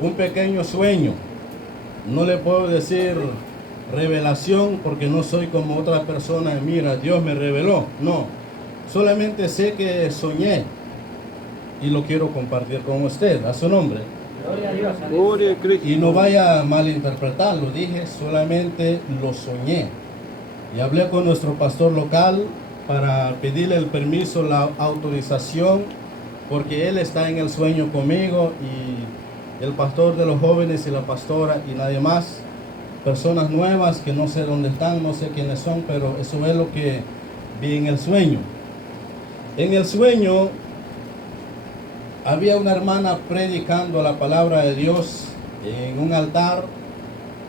un pequeño sueño. No le puedo decir revelación porque no soy como otra persona. Mira, Dios me reveló. No, solamente sé que soñé y lo quiero compartir con usted, a su nombre. Gloria a Dios. Gloria a Cristo. Y no vaya a malinterpretarlo, dije solamente lo soñé. Y hablé con nuestro pastor local para pedirle el permiso, la autorización, porque él está en el sueño conmigo y el pastor de los jóvenes y la pastora y nadie más, personas nuevas que no sé dónde están, no sé quiénes son, pero eso es lo que vi en el sueño. En el sueño había una hermana predicando la palabra de Dios en un altar.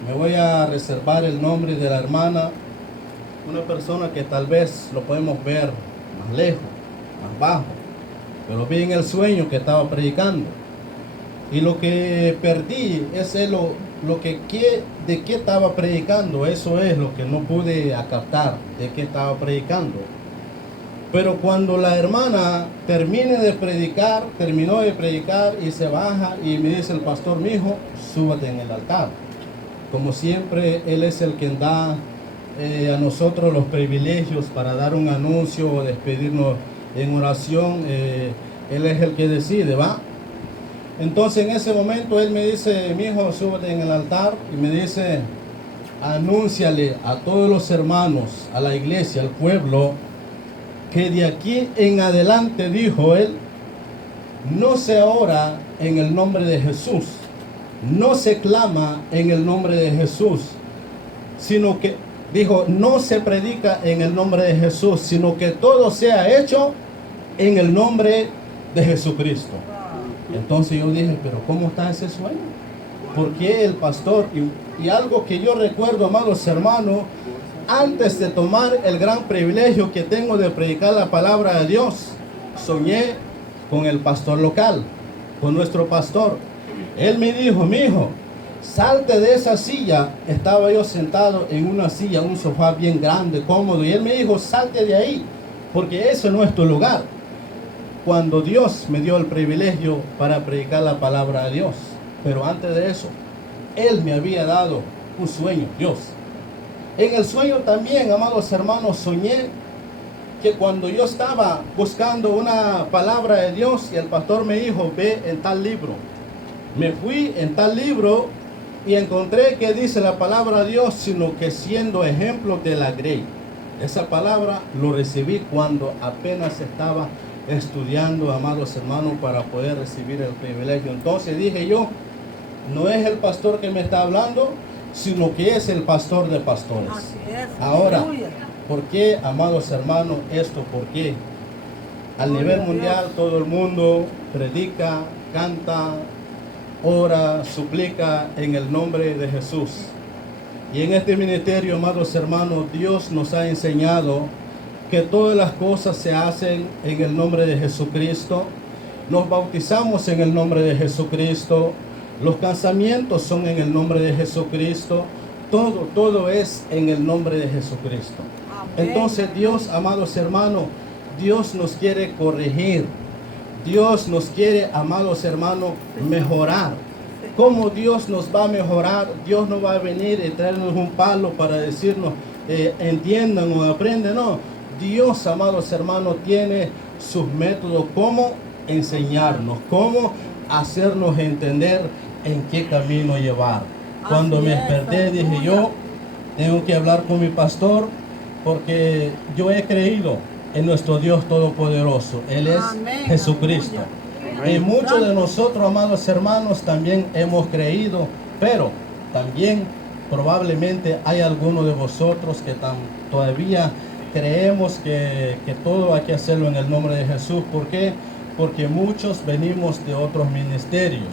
Me voy a reservar el nombre de la hermana. Una persona que tal vez lo podemos ver más lejos, más bajo, pero vi en el sueño que estaba predicando. Y lo que perdí es de qué estaba predicando. Eso es lo que no pude captar, de qué estaba predicando. Pero cuando la hermana terminó de predicar y se baja y me dice el pastor, mi hijo, súbate en el altar. Como siempre, él es el que da a nosotros los privilegios para dar un anuncio o despedirnos en oración. Él es el que decide, ¿va? Entonces en ese momento él me dice, mi hijo, súbete en el altar, y me dice, anúnciale a todos los hermanos, a la iglesia, al pueblo, que de aquí en adelante, dijo él, no se ora en el nombre de Jesús, no se clama en el nombre de Jesús, sino que, dijo, no se predica en el nombre de Jesús, sino que todo sea hecho en el nombre de Jesucristo. Entonces yo dije, pero ¿cómo está ese sueño? ¿Por qué el pastor? Y algo que yo recuerdo, amados hermanos, antes de tomar el gran privilegio que tengo de predicar la palabra de Dios, soñé con el pastor local, con nuestro pastor. Él me dijo, mi hijo, salte de esa silla. Estaba yo sentado en una silla, un sofá bien grande, cómodo, y él me dijo, salte de ahí, porque eso no es tu lugar. Cuando Dios me dio el privilegio para predicar la palabra de Dios, pero antes de eso, Él me había dado un sueño, Dios. En el sueño también, amados hermanos, soñé que cuando yo estaba buscando una palabra de Dios y el pastor me dijo, ve en tal libro. Me fui en tal libro y encontré que dice la palabra de Dios, sino que siendo ejemplo de la grey. Esa palabra lo recibí cuando apenas estaba estudiando, amados hermanos, para poder recibir el privilegio. Entonces dije yo, no es el pastor que me está hablando, sino que es el pastor de pastores. Así es. Ahora, Aleluya. ¿por qué, amados hermanos, esto? ¿Por qué? Al nivel mundial todo el mundo predica, canta, ora, suplica en el nombre de Jesús. Y en este ministerio, amados hermanos, Dios nos ha enseñado que todas las cosas se hacen en el nombre de Jesucristo. Nos bautizamos en el nombre de Jesucristo. Los casamientos son en el nombre de Jesucristo. Todo es en el nombre de Jesucristo. Amén. Entonces Dios, amados hermanos, Dios nos quiere corregir. Dios nos quiere, amados hermanos, mejorar. ¿Cómo Dios nos va a mejorar? Dios no va a venir y traernos un palo para decirnos, entiendan o aprendan. No, Dios, amados hermanos, tiene sus métodos, cómo enseñarnos, cómo hacernos entender en qué camino llevar. Cuando me desperté dije yo, tengo que hablar con mi pastor porque yo he creído en nuestro Dios Todopoderoso. Él es Amén. Jesucristo. Y muchos de nosotros, amados hermanos, también hemos creído, pero también probablemente hay algunos de vosotros que todavía creemos que todo hay que hacerlo en el nombre de Jesús. ¿Por qué? Porque muchos venimos de otros ministerios,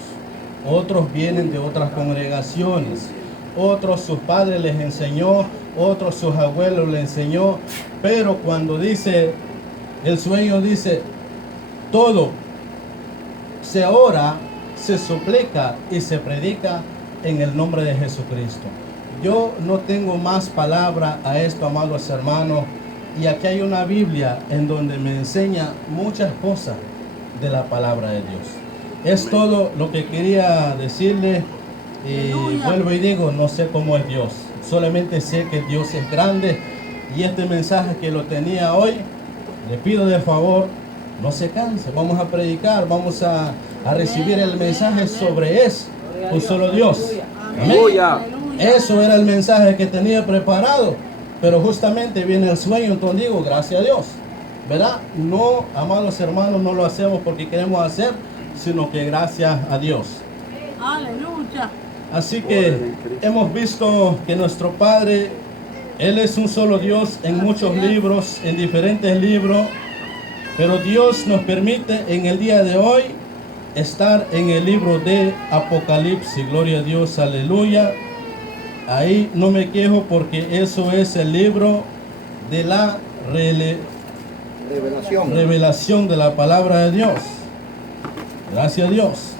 otros vienen de otras congregaciones, otros sus padres les enseñó, otros sus abuelos les enseñó, pero cuando dice, el sueño dice, todo se ora, se suplica y se predica en el nombre de Jesucristo. Yo no tengo más palabra a esto, amados hermanos, y aquí hay una Biblia en donde me enseña muchas cosas de la palabra de Dios. Es todo lo que quería decirle. Y vuelvo y digo, no sé cómo es Dios. Solamente sé que Dios es grande. Y este mensaje que lo tenía hoy, le pido de favor, no se canse. Vamos a predicar, vamos a recibir el mensaje sobre eso, un solo Dios. Amén. Eso era el mensaje que tenía preparado. Pero justamente viene el sueño, entonces digo, gracias a Dios. ¿Verdad? No, amados hermanos, no lo hacemos porque queremos hacer, sino que gracias a Dios. Aleluya. Así que hemos visto que nuestro Padre, Él es un solo Dios en muchos libros, en diferentes libros, pero Dios nos permite en el día de hoy estar en el libro de Apocalipsis. Gloria a Dios, aleluya. Ahí no me quejo porque eso es el libro de la revelación de la palabra de Dios. Gracias a Dios.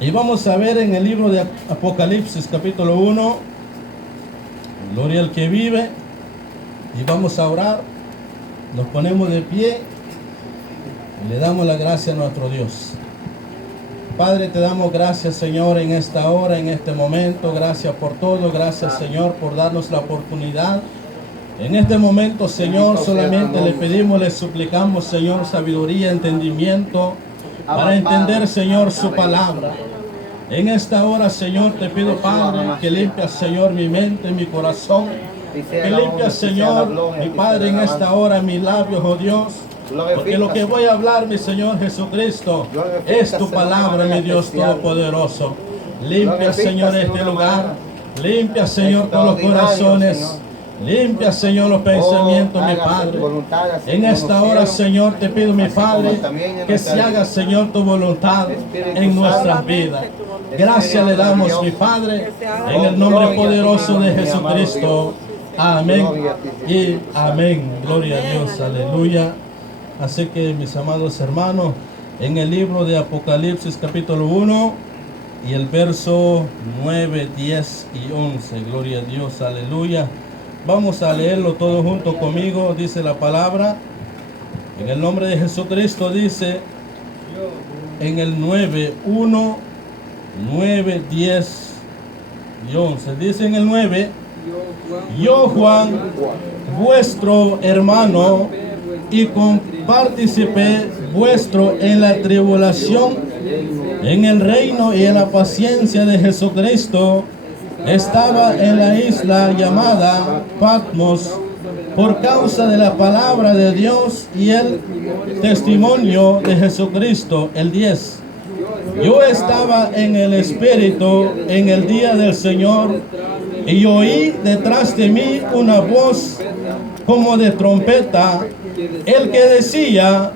Y vamos a ver en el libro de Apocalipsis capítulo 1, gloria al que vive, y vamos a orar, nos ponemos de pie y le damos la gracia a nuestro Dios. Padre, te damos gracias, Señor, en esta hora, en este momento, gracias por todo, gracias, Señor, por darnos la oportunidad. En este momento, Señor, solamente le pedimos, le suplicamos, Señor, sabiduría, entendimiento, para entender, Señor, su palabra. En esta hora, Señor, te pido, Padre, que limpias, Señor, mi mente, mi corazón. Que limpias, Señor, mi Padre, en esta hora, mis labios, oh Dios. Porque lo que voy a hablar, mi Señor Jesucristo, es tu palabra, mi Dios Todopoderoso. Limpia, Señor, este lugar. Limpia, Señor, todos los corazones. Limpia, Señor, los pensamientos, mi Padre. En esta hora, Señor, te pido, mi Padre, que se haga, Señor, tu voluntad en nuestras vidas. Gracias le damos, mi Padre, en el nombre poderoso de Jesucristo. Amén y amén. Gloria a Dios, aleluya. Así que, mis amados hermanos, en el libro de Apocalipsis capítulo 1 y el verso 9, 10 y 11. Gloria a Dios, aleluya. Vamos a leerlo todo junto conmigo. Dice la palabra, en el nombre de Jesucristo, dice en el 9, 1, 9, 10 y 11. Dice en el 9, yo Juan, vuestro hermano y compartícipe vuestro en la tribulación, en el reino y en la paciencia de Jesucristo, estaba en la isla llamada Patmos por causa de la palabra de Dios y el testimonio de Jesucristo. El 10. Yo estaba en el Espíritu en el día del Señor y oí detrás de mí una voz como de trompeta, el que decía,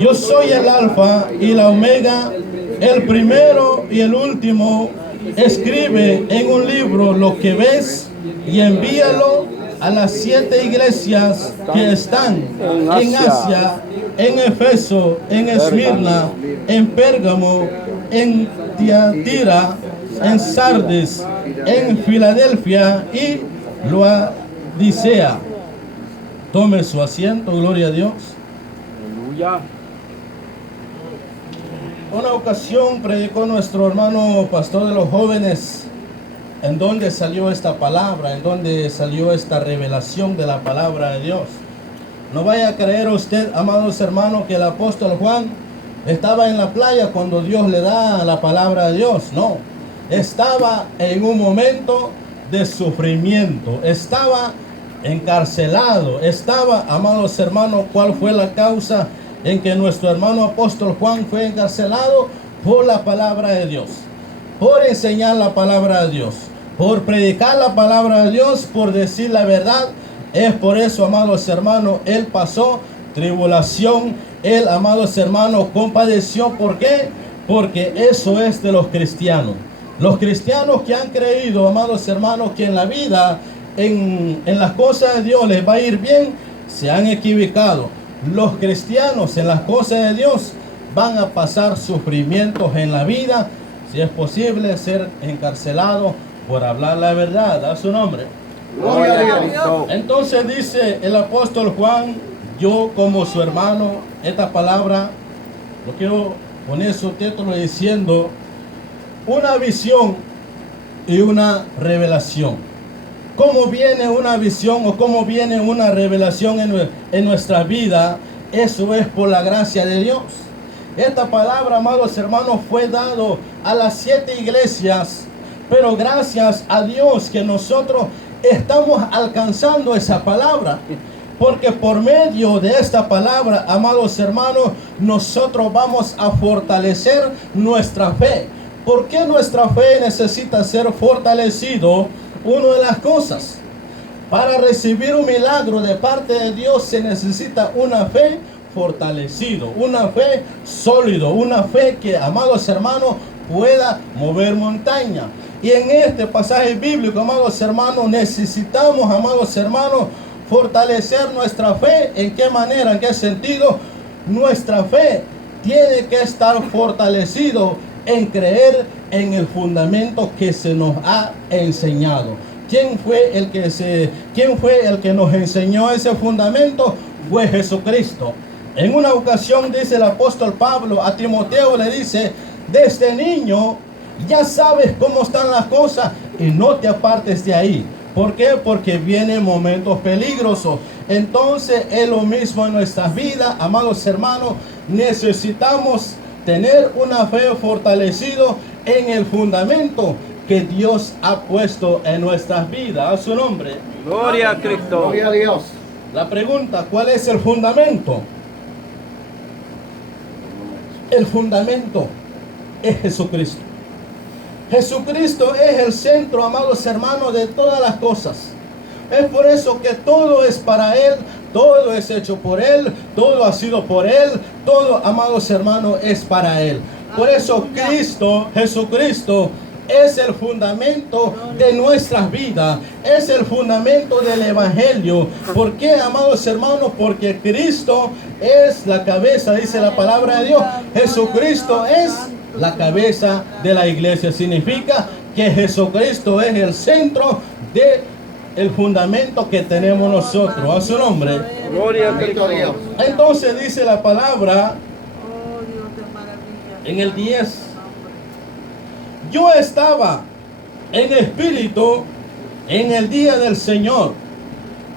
yo soy el Alfa y la Omega, el primero y el último. Escribe en un libro lo que ves y envíalo a las 7 iglesias que están en Asia, en Efeso, en Esmirna, en Pérgamo, en Tiatira, en Sardis, en Filadelfia y Laodicea. Tome su asiento, gloria a Dios. Aleluya. Una ocasión predicó nuestro hermano pastor de los jóvenes, en donde salió esta palabra, en donde salió esta revelación de la palabra de Dios. No vaya a creer usted, amados hermanos, que el apóstol Juan estaba en la playa cuando Dios le da la palabra de Dios. No, estaba en un momento de sufrimiento, estaba encarcelado, estaba, amados hermanos, ¿cuál fue la causa en que nuestro hermano apóstol Juan fue encarcelado? Por la palabra de Dios, por enseñar la palabra de Dios, por predicar la palabra de Dios, por decir la verdad. Es por eso, amados hermanos, él pasó tribulación, él, amados hermanos, compadeció. ¿Por qué? Porque eso es de los cristianos. Los cristianos que han creído, amados hermanos, que en la vida, en las cosas de Dios les va a ir bien, se han equivocado. Los cristianos en las cosas de Dios van a pasar sufrimientos en la vida, si es posible ser encarcelado por hablar la verdad. A su nombre. Gloria a Dios. Entonces dice el apóstol Juan, yo como su hermano, esta palabra lo quiero poner su título diciendo una visión y una revelación. ¿Cómo viene una visión o cómo viene una revelación en nuestra vida? Eso es por la gracia de Dios. Esta palabra, amados hermanos, fue dado a las 7 iglesias, pero gracias a Dios que nosotros estamos alcanzando esa palabra. Porque por medio de esta palabra, amados hermanos, nosotros vamos a fortalecer nuestra fe. ¿Por qué nuestra fe necesita ser fortalecido? Una de las cosas, para recibir un milagro de parte de Dios se necesita una fe fortalecido, una fe sólido, una fe que, amados hermanos, pueda mover montaña. Y en este pasaje bíblico, amados hermanos, necesitamos, amados hermanos, fortalecer nuestra fe. ¿En qué manera? ¿En qué sentido? Nuestra fe tiene que estar fortalecido en creer en el fundamento que se nos ha enseñado. ¿Quién fue el que nos enseñó ese fundamento? Fue Jesucristo. En una ocasión dice el apóstol Pablo a Timoteo, le dice: desde niño ya sabes cómo están las cosas y no te apartes de ahí. ¿Por qué? Porque vienen momentos peligrosos. Entonces es lo mismo en nuestras vidas, amados hermanos. Necesitamos tener una fe fortalecida en el fundamento que Dios ha puesto en nuestras vidas. A su nombre. Gloria a Cristo. Gloria a Dios. La pregunta: ¿cuál es el fundamento? El fundamento es Jesucristo. Jesucristo es el centro, amados hermanos, de todas las cosas. Es por eso que todo es para Él, todo es hecho por Él, todo ha sido por Él, todo, amados hermanos, es para Él. Por eso Cristo, Jesucristo, es el fundamento de nuestras vidas, es el fundamento del Evangelio. ¿Por qué, amados hermanos? Porque Cristo es la cabeza, dice la palabra de Dios. Jesucristo es la cabeza de la iglesia. Significa que Jesucristo es el centro de el fundamento que tenemos nosotros. A su nombre. Gloria a Cristo. Entonces dice la palabra en el 10: yo estaba en espíritu en el día del Señor.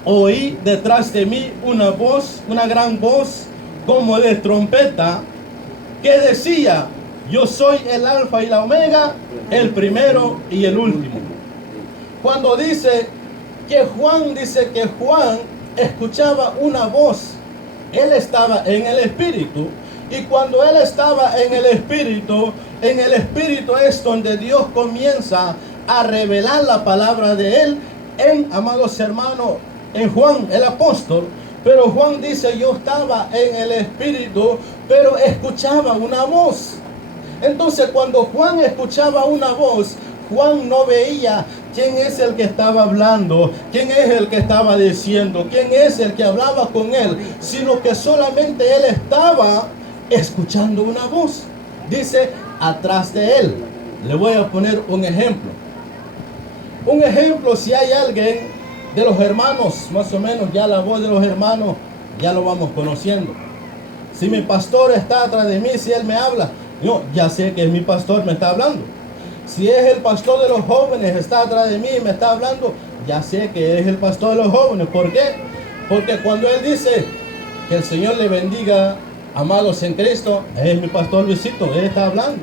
Oí detrás de mí una voz, una gran voz, como de trompeta, que decía: yo soy el alfa y la omega, el primero y el último. Cuando dice que Juan escuchaba una voz, él estaba en el espíritu. Y cuando él estaba en el espíritu es donde Dios comienza a revelar la palabra de él amados hermanos, en Juan el apóstol. Pero Juan dice: yo estaba en el espíritu, pero escuchaba una voz. Entonces, cuando Juan escuchaba una voz, Juan no veía quién es el que estaba hablando, quién es el que estaba diciendo, quién es el que hablaba con él, sino que solamente él estaba escuchando una voz. Dice: atrás de él. Le voy a poner un ejemplo. Un ejemplo, si hay alguien de los hermanos, más o menos ya la voz de los hermanos ya lo vamos conociendo. Si mi pastor está atrás de mí, si él me habla, yo ya sé que mi pastor me está hablando. Si es el pastor de los jóvenes, está atrás de mí y me está hablando, ya sé que es el pastor de los jóvenes. ¿Por qué? Porque cuando él dice que el Señor le bendiga, amados en Cristo, es mi pastor Luisito, él está hablando.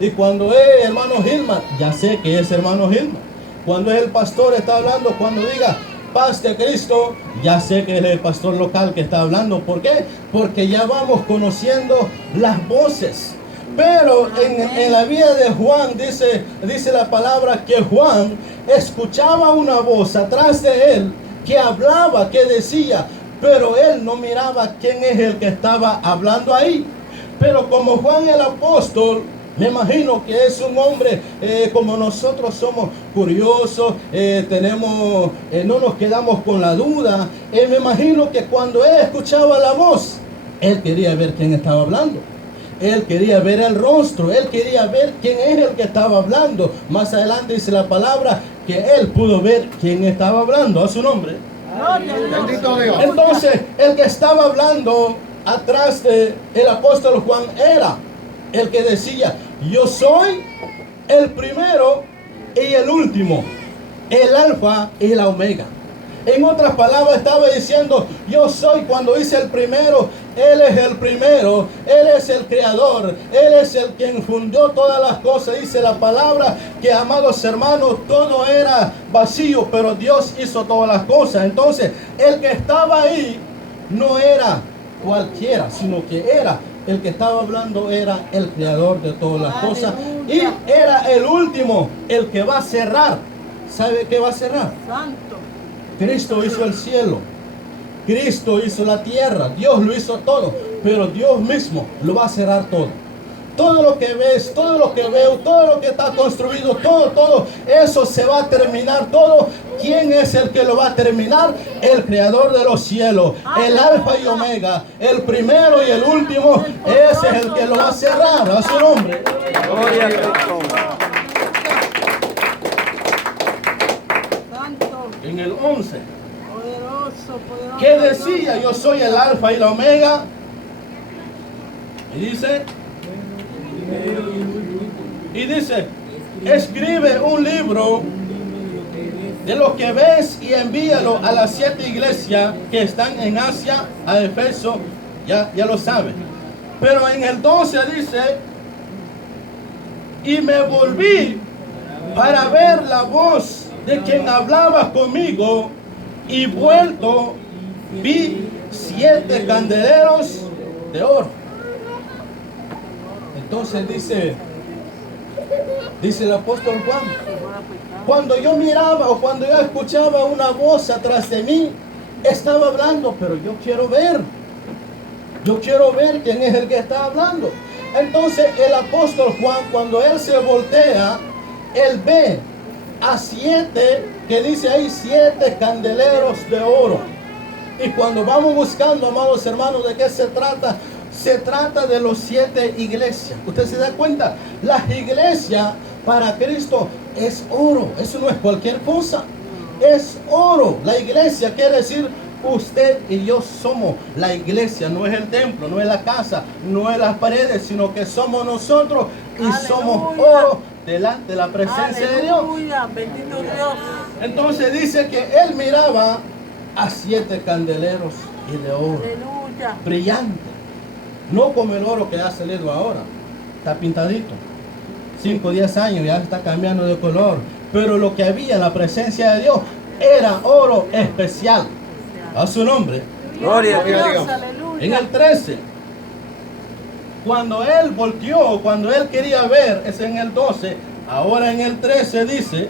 Y cuando es hermano Gilman, ya sé que es hermano Gilman. Cuando es el pastor está hablando, cuando diga paz de Cristo, ya sé que es el pastor local que está hablando. ¿Por qué? Porque ya vamos conociendo las voces. Pero en la vida de Juan dice la palabra que Juan escuchaba una voz atrás de él que hablaba, que decía, pero él no miraba quién es el que estaba hablando ahí. Pero como Juan el apóstol, me imagino que es un hombre como nosotros, somos curiosos, no nos quedamos con la duda. Me imagino que cuando él escuchaba la voz, él quería ver quién estaba hablando. Él quería ver el rostro, él quería ver quién es el que estaba hablando. Más adelante dice la palabra que él pudo ver quién estaba hablando. A su nombre. Bendito Dios. Entonces, el que estaba hablando atrás del apóstol Juan era el que decía, yo soy el primero y el último, el alfa y la omega. En otras palabras estaba diciendo, yo soy, cuando dice el primero, Él es el primero, Él es el creador, Él es el quien fundió todas las cosas. Dice la palabra que, amados hermanos, todo era vacío, pero Dios hizo todas las cosas. Entonces, el que estaba ahí no era cualquiera, sino que era el que estaba hablando, era el creador de todas las cosas. Y era el último, el que va a cerrar. ¿Sabe qué va a cerrar? Santo. Cristo hizo el cielo, Cristo hizo la tierra, Dios lo hizo todo, pero Dios mismo lo va a cerrar todo. Todo lo que ves, todo lo que veo, todo lo que está construido, todo, eso se va a terminar todo. ¿Quién es el que lo va a terminar? El creador de los cielos, el alfa y omega, el primero y el último. Ese es el que lo va a cerrar, a su nombre. Gloria a Cristo. En el 11, Poderoso. ¿qué decía? Yo soy el alfa y la omega. Y dice, escribe un libro de lo que ves y envíalo a las 7 iglesias que están en Asia, a Efeso, ya lo saben. Pero en el 12 dice, y me volví para ver la voz de quien hablaba conmigo, y vuelto vi 7 candeleros de oro. Entonces dice el apóstol Juan, cuando yo miraba o cuando yo escuchaba una voz atrás de mí, estaba hablando, pero yo quiero ver quién es el que está hablando. Entonces el apóstol Juan, cuando él se voltea, él ve a 7, que dice ahí 7 candeleros de oro. Y cuando vamos buscando, amados hermanos, ¿de qué se trata? Se trata de los 7 iglesias. Usted se da cuenta, las iglesias para Cristo es oro. Eso no es cualquier cosa, es oro. La iglesia quiere decir usted y yo somos la iglesia. No es el templo, no es la casa, no es las paredes, sino que somos nosotros y Aleluya. Somos oro delante de la presencia de Dios. Aleluya, bendito Dios. Entonces dice que él miraba a 7 candeleros y de oro, Aleluya. brillante, no como el oro que ha salido ahora, está pintadito, 5 o 10 años ya está cambiando de color, pero lo que había en la presencia de Dios era oro especial, a su nombre. Gloria a Dios. Aleluya. En el 13, cuando él volteó, cuando él quería ver, es en el 12, ahora en el 13 dice,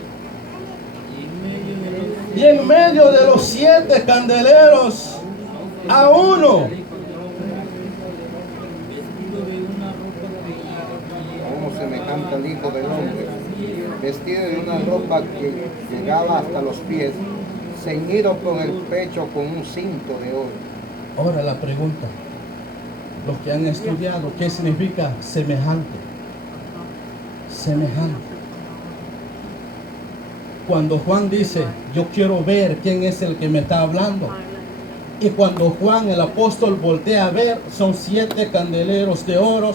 y en medio de los 7 candeleros, a uno, Como semejante al Hijo del Hombre, vestido de una ropa que llegaba hasta los pies, ceñido con el pecho con un cinto de oro. ahora la pregunta, los que han estudiado, ¿qué significa semejante? Semejante. Cuando Juan dice, yo quiero ver quién es el que me está hablando. Y cuando Juan el apóstol voltea a ver, son 7 candeleros de oro.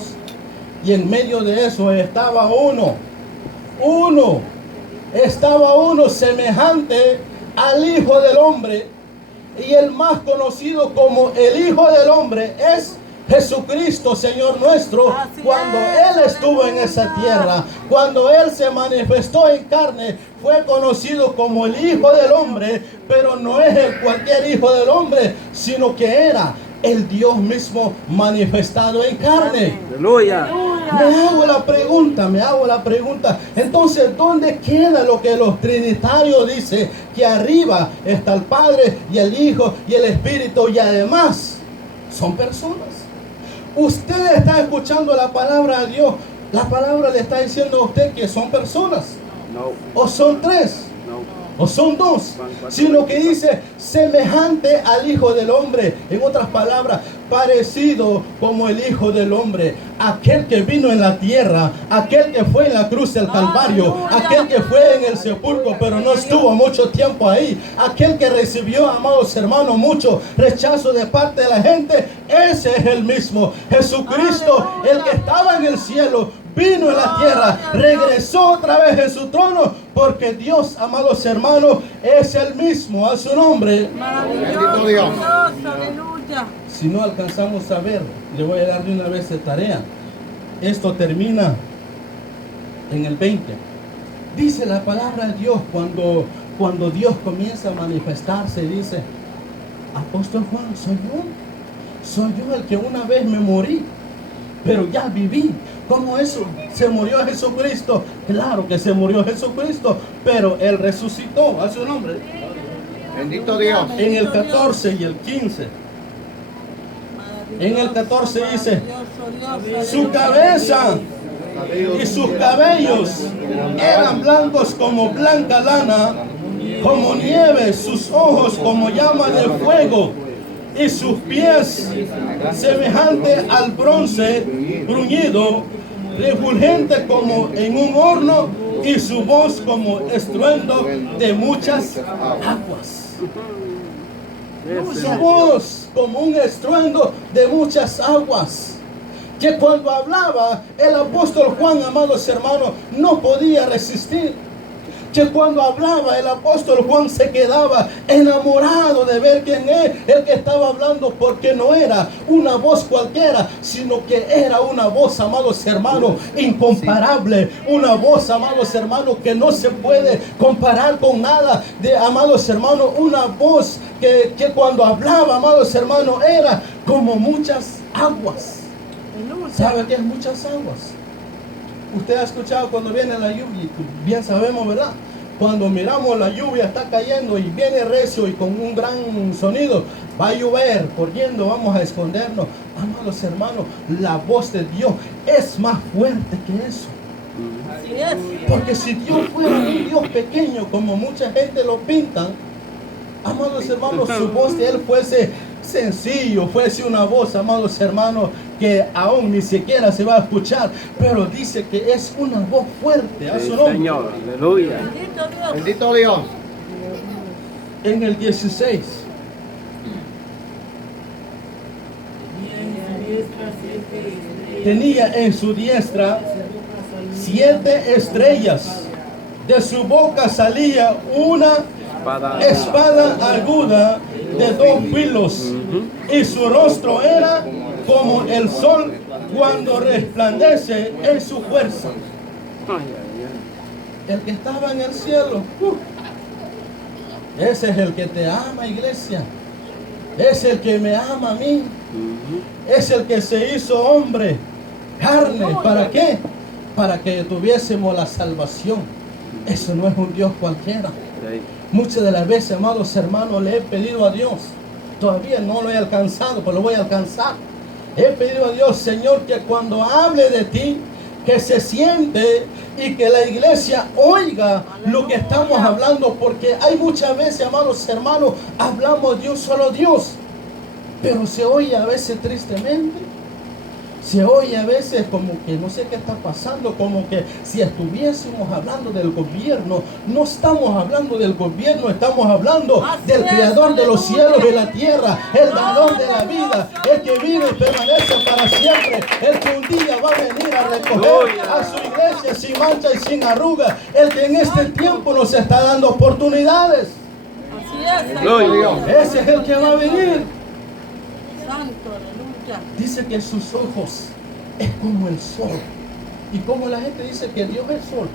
Y en medio de eso estaba uno. Estaba uno semejante al Hijo del Hombre. Y el más conocido como el Hijo del Hombre es Jesucristo, Señor nuestro. Así Cuando es, Él estuvo en esa aleluya. tierra, cuando Él se manifestó en carne, fue conocido como el Hijo del Hombre, pero no es el cualquier Hijo del Hombre, sino que era el Dios mismo manifestado en carne. Aleluya. Me hago la pregunta. Entonces, ¿dónde queda lo que los trinitarios dicen? Que arriba está el Padre y el Hijo y el Espíritu, y además son personas. Usted está escuchando la palabra de Dios. La palabra le está diciendo a usted que son personas. No, O son 3. no. O son 2. Sino que dice semejante al Hijo del Hombre. En otras palabras, parecido como el Hijo del Hombre, aquel que vino en la tierra, aquel que fue en la cruz del Calvario, aquel que fue en el sepulcro, pero no estuvo mucho tiempo ahí, aquel que recibió, amados hermanos, mucho rechazo de parte de la gente. Ese es el mismo Jesucristo, el que estaba en el cielo, vino en la tierra, regresó otra vez en su trono, porque Dios, amados hermanos, es el mismo. A su nombre. Maravilloso Dios, aleluya. Si no alcanzamos a ver, le voy a dar de una vez de tarea. Esto termina en el 20. Dice la palabra de Dios, cuando Dios comienza a manifestarse, dice: Apóstol Juan, soy yo el que una vez me morí, pero ya viví. ¿Cómo eso? ¿Se murió Jesucristo? Claro que se murió Jesucristo, pero Él resucitó. A su nombre. Bendito Dios. En el 14 y el 15. En el 14 dice: su cabeza y sus cabellos eran blancos como blanca lana, como nieve, sus ojos como llama de fuego, y sus pies semejante al bronce bruñido, refulgente como en un horno, y su voz como estruendo de muchas aguas. Su voz como un estruendo de muchas aguas. Que cuando hablaba el apóstol Juan, amados hermanos, no podía resistir. Que cuando hablaba el apóstol Juan se quedaba enamorado de ver quién es el que estaba hablando, porque no era una voz cualquiera, sino que era una voz, amados hermanos, incomparable, una voz, amados hermanos, que no se puede comparar con nada, amados hermanos, una voz que cuando hablaba, amados hermanos, era como muchas aguas. ¿Sabe qué es muchas aguas? Usted ha escuchado cuando viene la lluvia, bien sabemos, ¿verdad? Cuando miramos la lluvia está cayendo y viene recio y con un gran sonido, va a llover, corriendo, vamos a escondernos. Amados hermanos, la voz de Dios es más fuerte que eso. Así es. Porque si Dios fuera un Dios pequeño, como mucha gente lo pintan, amados hermanos, su voz de Él fuese sencillo, fuese una voz, amados hermanos, que aún ni siquiera se va a escuchar, pero dice que es una voz fuerte. A su nombre. Señor, aleluya. Bendito Dios. Bendito Dios. En el 16. Tenía en su diestra 7 estrellas. De su boca salía una espada aguda de 2 filos, y su rostro era como el sol cuando resplandece en su fuerza. El que estaba en el cielo, ese es el que te ama, iglesia. Es el que me ama a mí. Es el que se hizo hombre, carne. ¿Para qué? Para que tuviésemos la salvación. Eso no es un Dios cualquiera. Muchas de las veces, amados hermanos, le he pedido a Dios, todavía no lo he alcanzado, pero lo voy a alcanzar. He pedido a Dios, Señor, que cuando hable de ti, que se siente y que la iglesia oiga lo que estamos hablando, porque hay muchas veces, amados hermanos, hablamos de un solo Dios, pero se oye a veces tristemente. Se oye a veces como que no sé qué está pasando, como que si estuviésemos hablando del gobierno. No estamos hablando del gobierno, estamos hablando del creador de los cielos y la tierra, el dador de la vida, el que vive y permanece para siempre, el que un día va a venir a recoger a su iglesia sin mancha y sin arruga, el que en este tiempo nos está dando oportunidades. Así es, Señor. Ese es el que va a venir. Santo, aleluya. Dice que sus ojos es como el sol. Y como la gente dice que Dios es sol,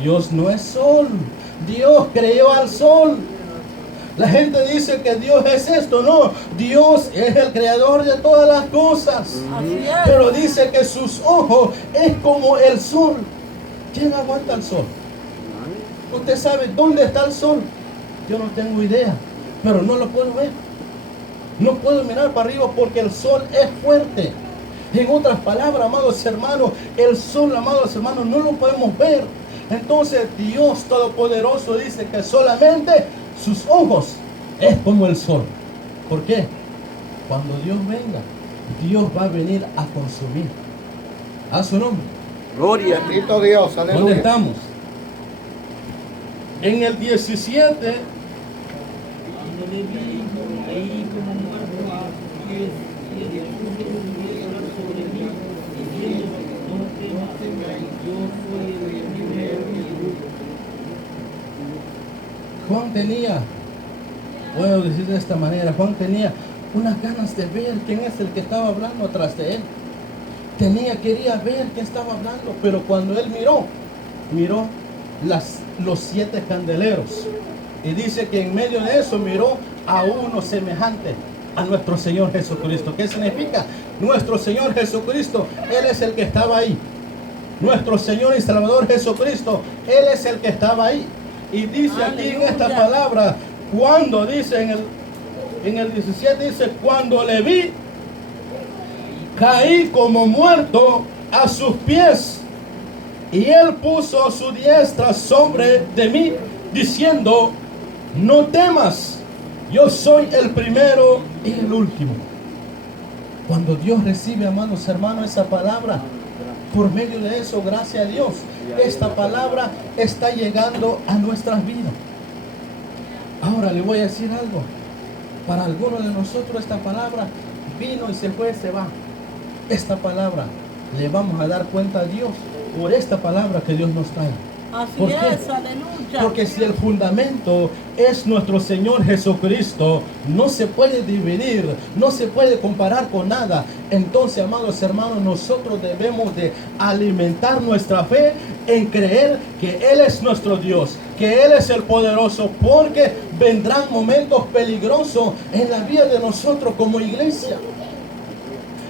Dios no es sol. Dios creó al sol. La gente dice que Dios es esto. No, Dios es el creador de todas las cosas. Así es. Pero dice que sus ojos es como el sol. ¿Quién aguanta el sol? ¿Usted sabe dónde está el sol? Yo no tengo idea, pero no lo puedo ver. No puedo mirar para arriba porque el sol es fuerte. En otras palabras, amados hermanos, el sol, amados hermanos, no lo podemos ver. Entonces Dios Todopoderoso dice que solamente sus ojos es como el sol. ¿Por qué? Cuando Dios venga, Dios va a venir a consumir. A su nombre. Gloria. Bendito Dios, ¿Dónde aleluya. estamos? En el 17. Juan tenía, puedo decir de esta manera, Juan tenía unas ganas de ver quién es el que estaba hablando atrás de él. Quería ver quién estaba hablando, pero cuando él miró los 7 candeleros. Y dice que en medio de eso miró a uno semejante a nuestro Señor Jesucristo. ¿Qué significa? Nuestro Señor Jesucristo, Él es el que estaba ahí. Nuestro Señor y Salvador Jesucristo, Él es el que estaba ahí. Y dice aquí en esta palabra, cuando dice en el 17, dice, cuando le vi, caí como muerto a sus pies. Y Él puso su diestra sobre de mí, diciendo, no temas, yo soy el primero y el último. Cuando Dios recibe, amados hermanos, esa palabra, por medio de eso, gracias a Dios, esta palabra está llegando a nuestras vidas. Ahora le voy a decir algo. Para algunos de nosotros esta palabra vino y se fue, se va. Esta palabra le vamos a dar cuenta a Dios por esta palabra que Dios nos trae. Así ¿Por qué? es, aleluya. Porque si el fundamento es nuestro Señor Jesucristo, no se puede dividir, no se puede comparar con nada. Entonces, amados hermanos, nosotros debemos de alimentar nuestra fe en creer que Él es nuestro Dios, que Él es el poderoso, porque vendrán momentos peligrosos en la vida de nosotros como iglesia.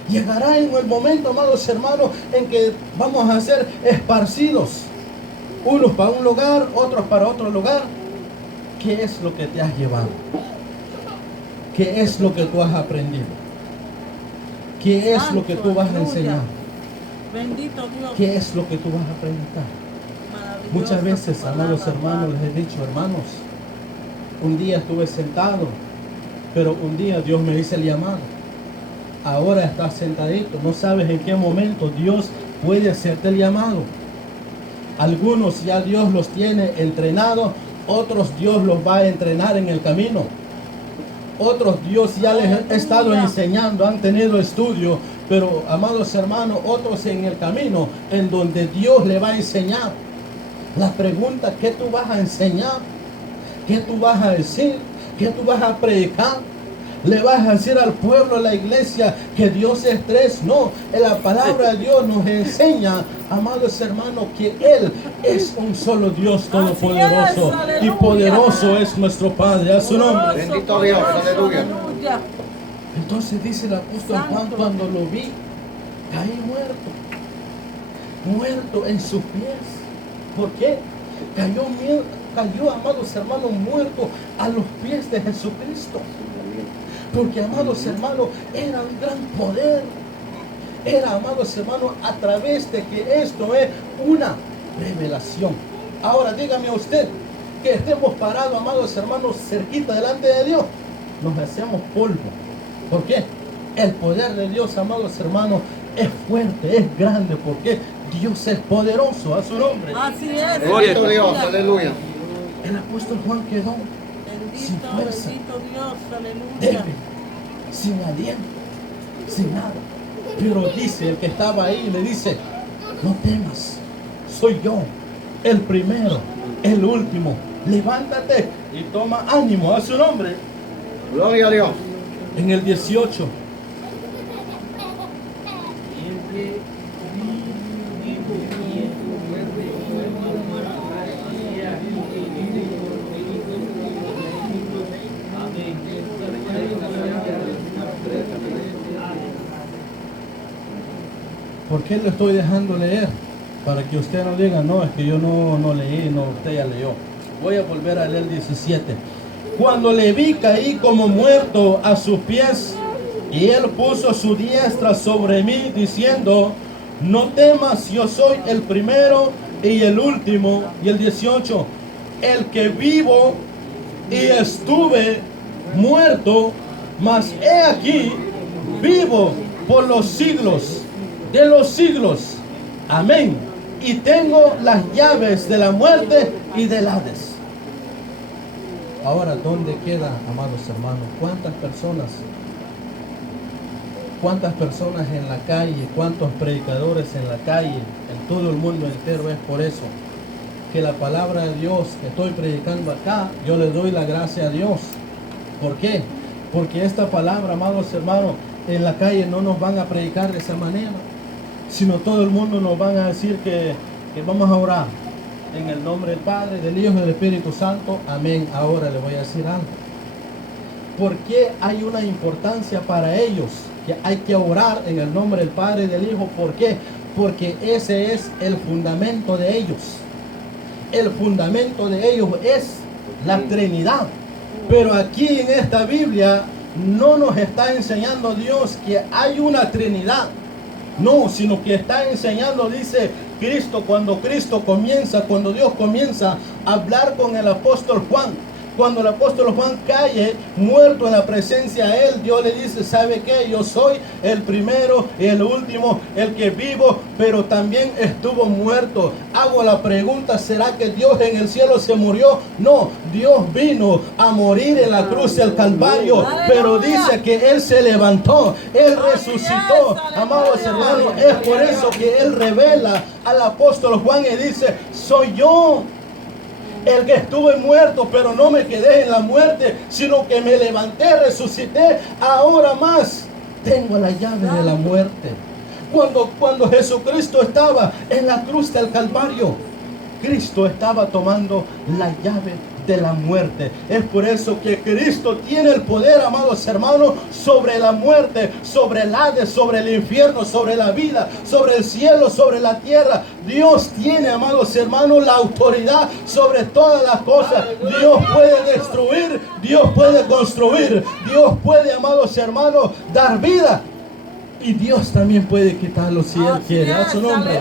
Llegará en el momento, amados hermanos, en que vamos a ser esparcidos. Unos para un lugar, otros para otro lugar. ¿Qué es lo que te has llevado? ¿Qué es lo que tú has aprendido? ¿Qué es lo que tú vas a enseñar? Bendito Dios. ¿Qué es lo que tú vas a predicar? Maravillosa Muchas veces, tu palabra, amados hermanos, Padre. les he dicho, hermanos, un día estuve sentado, pero un día Dios me hizo el llamado. Ahora estás sentadito, no sabes en qué momento Dios puede hacerte el llamado. Algunos ya Dios los tiene entrenados, otros Dios los va a entrenar en el camino. Otros Dios ya les ha estado enseñando, han tenido estudio, pero amados hermanos, otros en el camino en donde Dios le va a enseñar. La pregunta, ¿qué tú vas a enseñar? ¿Qué tú vas a decir? ¿Qué tú vas a predicar? ¿Le vas a decir al pueblo, a la iglesia, que Dios es tres? No, en la palabra de Dios nos enseña, amados hermanos, que Él es un solo Dios todopoderoso. Así es, Y aleluya. poderoso es nuestro Padre, a su nombre. Poderoso, Bendito Dios, poderoso, aleluya. aleluya. Entonces dice el apóstol Juan, Santo. cuando lo vi, caí muerto en sus pies. ¿Por qué? Cayó, amados hermanos, muerto a los pies de Jesucristo. Porque, amados hermanos, era un gran poder. Era, amados hermanos, a través de que esto es una revelación. Ahora dígame usted, que estemos parados, amados hermanos, cerquita delante de Dios, nos hacemos polvo. ¿Por qué? El poder de Dios, amados hermanos, es fuerte, es grande, porque Dios es poderoso, a su nombre. Así es. Gloria a Bendito Dios, aleluya. El apóstol Juan quedó sin Bendito, fuerza, bendito Dios, aleluya. débil, sin aliento, sin nada. Pero dice el que estaba ahí, le dice, no temas, soy yo, el primero, el último. Levántate y toma ánimo, a su nombre. Gloria a Dios. En el 18. ¿Por qué lo estoy dejando leer? Para que usted no diga, no, es que yo no leí, no, usted ya leyó. Voy a volver a leer 17. Cuando le vi, caí como muerto a sus pies, y Él puso su diestra sobre mí, diciendo, no temas, yo soy el primero y el último. Y el 18, el que vivo y estuve muerto, mas he aquí vivo por los siglos de los siglos. Amén. Y tengo las llaves de la muerte y del Hades. Ahora, ¿dónde queda, amados hermanos? ¿Cuántas personas en la calle? ¿Cuántos predicadores en la calle? En todo el mundo entero. Es por eso que la palabra de Dios que estoy predicando acá, yo le doy la gracia a Dios. ¿Por qué? Porque esta palabra, amados hermanos, en la calle no nos van a predicar de esa manera, sino todo el mundo nos van a decir que vamos a orar en el nombre del Padre, del Hijo y del Espíritu Santo. Amén. Ahora le voy a decir algo. ¿Por qué hay una importancia para ellos que hay que orar en el nombre del Padre y del Hijo? ¿Por qué? Porque ese es el fundamento de ellos. El fundamento de ellos es la Trinidad. Pero aquí en esta Biblia no nos está enseñando Dios que hay una Trinidad. No, sino que está enseñando, dice Cristo, cuando Dios comienza a hablar con el apóstol Juan. Cuando el apóstol Juan cae muerto en la presencia de él, Dios le dice, ¿sabe qué? Yo soy el primero y el último, el que vivo, pero también estuvo muerto. Hago la pregunta, ¿será que Dios en el cielo se murió? No, Dios vino a morir en la cruz del Calvario, pero dice que Él se levantó, Él resucitó. Amados hermanos, es por eso que Él revela al apóstol Juan y dice, soy yo el que estuve muerto, pero no me quedé en la muerte, sino que me levanté, resucité. Ahora más tengo la llave de la muerte. Cuando Jesucristo estaba en la cruz del Calvario, Cristo estaba tomando la llave de la muerte. Es por eso que Cristo tiene el poder, amados hermanos, sobre la muerte, sobre el Hades, sobre el infierno, sobre la vida, sobre el cielo, sobre la tierra. Dios tiene, amados hermanos, la autoridad sobre todas las cosas. Dios puede destruir, Dios puede construir, Dios puede, amados hermanos, dar vida. Y Dios también puede quitarlo si Él quiere. A su nombre.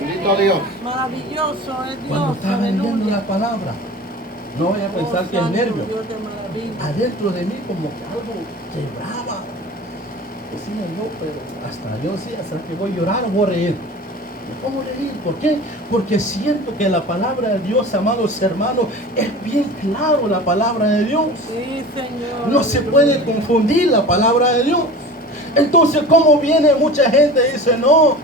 Bendito a Dios. Maravilloso es Dios. Cuando está leyendo Aleluya. la palabra, no voy a pensar que es nervio. Dios de maravilla. Adentro de mí como que algo quebraba. Decía yo, pero hasta yo sí, hasta que voy a llorar, voy a reír. Me pongo a reír. ¿Por qué? Porque siento que la palabra de Dios, amados hermanos, es bien claro la palabra de Dios. Sí, Señor. No se puede confundir la palabra de Dios. Entonces, ¿cómo viene mucha gente y dice, no,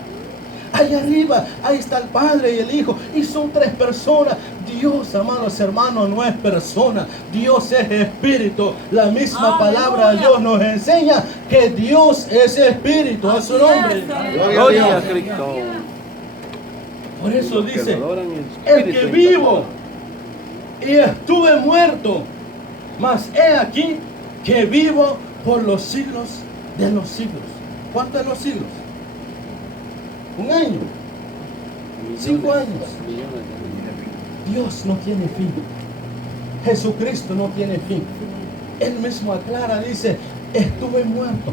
allá arriba, ahí está el Padre y el Hijo, y son tres personas? Dios, amados hermanos, no es persona, Dios es espíritu. La misma palabra de Dios nos enseña que Dios es espíritu. A su nombre. Gloria a Cristo. Por eso dice, el que vivo y estuve muerto, mas he aquí que vivo por los siglos de los siglos. ¿Cuántos de los siglos? ¿Un año? 5 años. Dios no tiene fin. Jesucristo no tiene fin. Él mismo aclara, dice, estuve muerto.